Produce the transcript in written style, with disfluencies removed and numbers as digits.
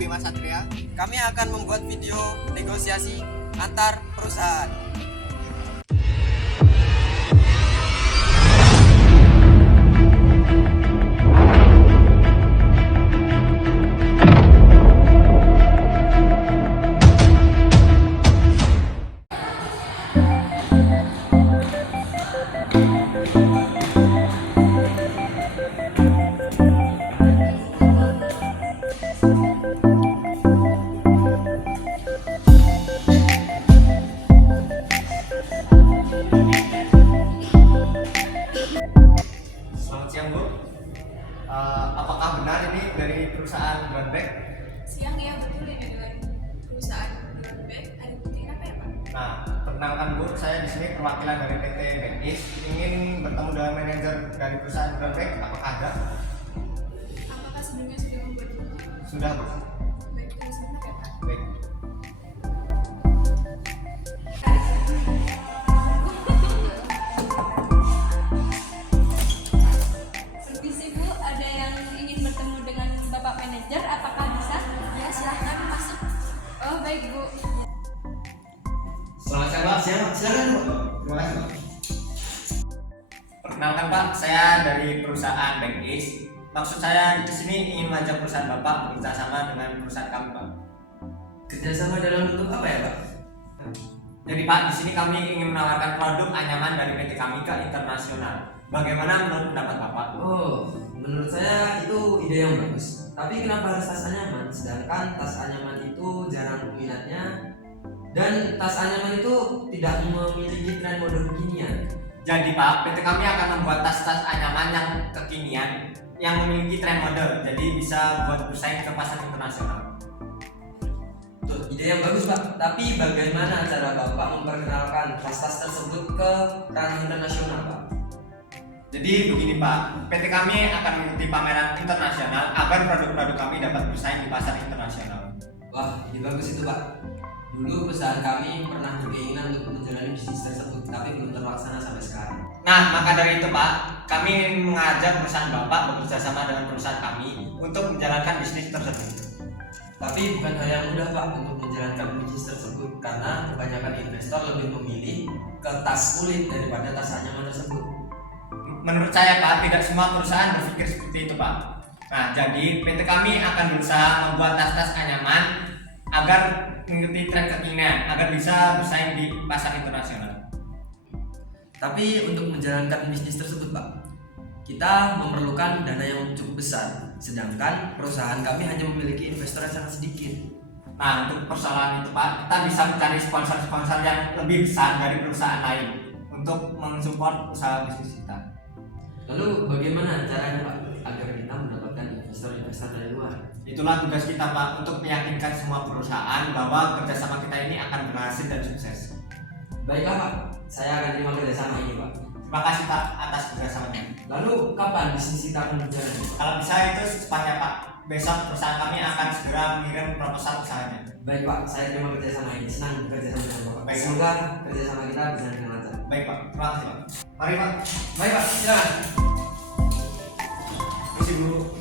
Bima Satria. Kami akan membuat video negosiasi antar perusahaan. Selamat siang Bu. Apakah benar ini dari perusahaan Grandback? Siang ya, betul ini dengan perusahaan Grandback. Ada bukti apa ya Pak? Nah, perkenalkan Bu, saya di sini perwakilan dari PT Backis. Ingin bertemu dengan manajer dari perusahaan Grandback. Apakah ada? Apakah sebelumnya sudah membuat bukti? Sudah Bu. Baik, tunggu sebentar ya Pak. Baik. Permisi Bu, ada yang ingin bertemu dengan Bapak Manajer, apakah bisa? Ya, silahkan masuk. Oh, baik Bu. Selamat siang Pak. Silakan Bu. Terima kasih Pak. Perkenalkan Pak, saya dari perusahaan Backis. Maksud saya di sini ingin mengajak perusahaan Bapak bekerja sama dengan perusahaan kami Pak. Kerjasama dalam bentuk apa ya Pak? Jadi Pak, di sini kami ingin menawarkan produk anyaman dari PT kami ke internasional. Bagaimana menurut pendapat Bapak? Oh, menurut saya itu ide yang bagus. Tapi kenapa harus tas anyaman? Sedangkan tas anyaman itu jarang peminatnya dan tas anyaman itu tidak memiliki tren mode kekinian. Jadi Pak, PT kami akan membuat tas-tas anyaman yang kekinian yang memiliki tren mode, jadi bisa buat bersaing ke pasar internasional. Tuh, ide yang bagus Pak. Tapi bagaimana cara Bapak memperkenalkan tas-tas tersebut ke ranah internasional Pak? Jadi begini Pak, PT kami akan mengikuti pameran internasional agar produk-produk kami dapat bersaing di pasar internasional. Wah, ide bagus itu Pak. Dulu perusahaan kami pernah berkeinginan untuk menjalani bisnis tersebut, tapi belum terlaksana sampai sekarang. Nah, maka dari itu Pak, kami mengajak perusahaan Bapak bekerja sama dengan perusahaan kami untuk menjalankan bisnis tersebut. Tapi bukan hal yang mudah Pak untuk menjalankan bisnis tersebut, karena kebanyakan investor lebih memilih ke tas kulit daripada tas anyaman tersebut. Menurut saya Pak, tidak semua perusahaan berpikir seperti itu Pak. Nah, jadi PT kami akan berusaha membuat tas-tas anyaman agar mengikuti tren kekinian, agar bisa bersaing di pasar internasional. Tapi untuk menjalankan bisnis tersebut Pak, kita memerlukan dana yang cukup besar, sedangkan perusahaan kami hanya memiliki investor yang sangat sedikit. Nah, untuk persoalan itu Pak, kita bisa mencari sponsor-sponsor yang lebih besar dari perusahaan lain untuk mensupport usaha bisnis kita. Lalu bagaimana caranya Pak agar kita mendapatkan investor-investor dari luar? Itulah tugas kita Pak, untuk meyakinkan semua perusahaan bahwa kerjasama kita ini akan berhasil dan sukses. Baiklah Pak, saya akan terima kerjasama ini Pak. Terima kasih Pak atas kerjasamanya. Lalu kapan bisnis kita akan berjalan? Kalau bisa itu secepatnya Pak. Besok perusahaan kami akan segera mengirim proposal usahanya. Baik Pak, saya terima kerjasama ini. Senang bekerja sama dengan Bapak. Baik. Semoga kerjasama kita berjalan dengan lancar. Baik Pak, terima kasih Pak. Mari Pak. Baik Pak, silakan. Misi dulu.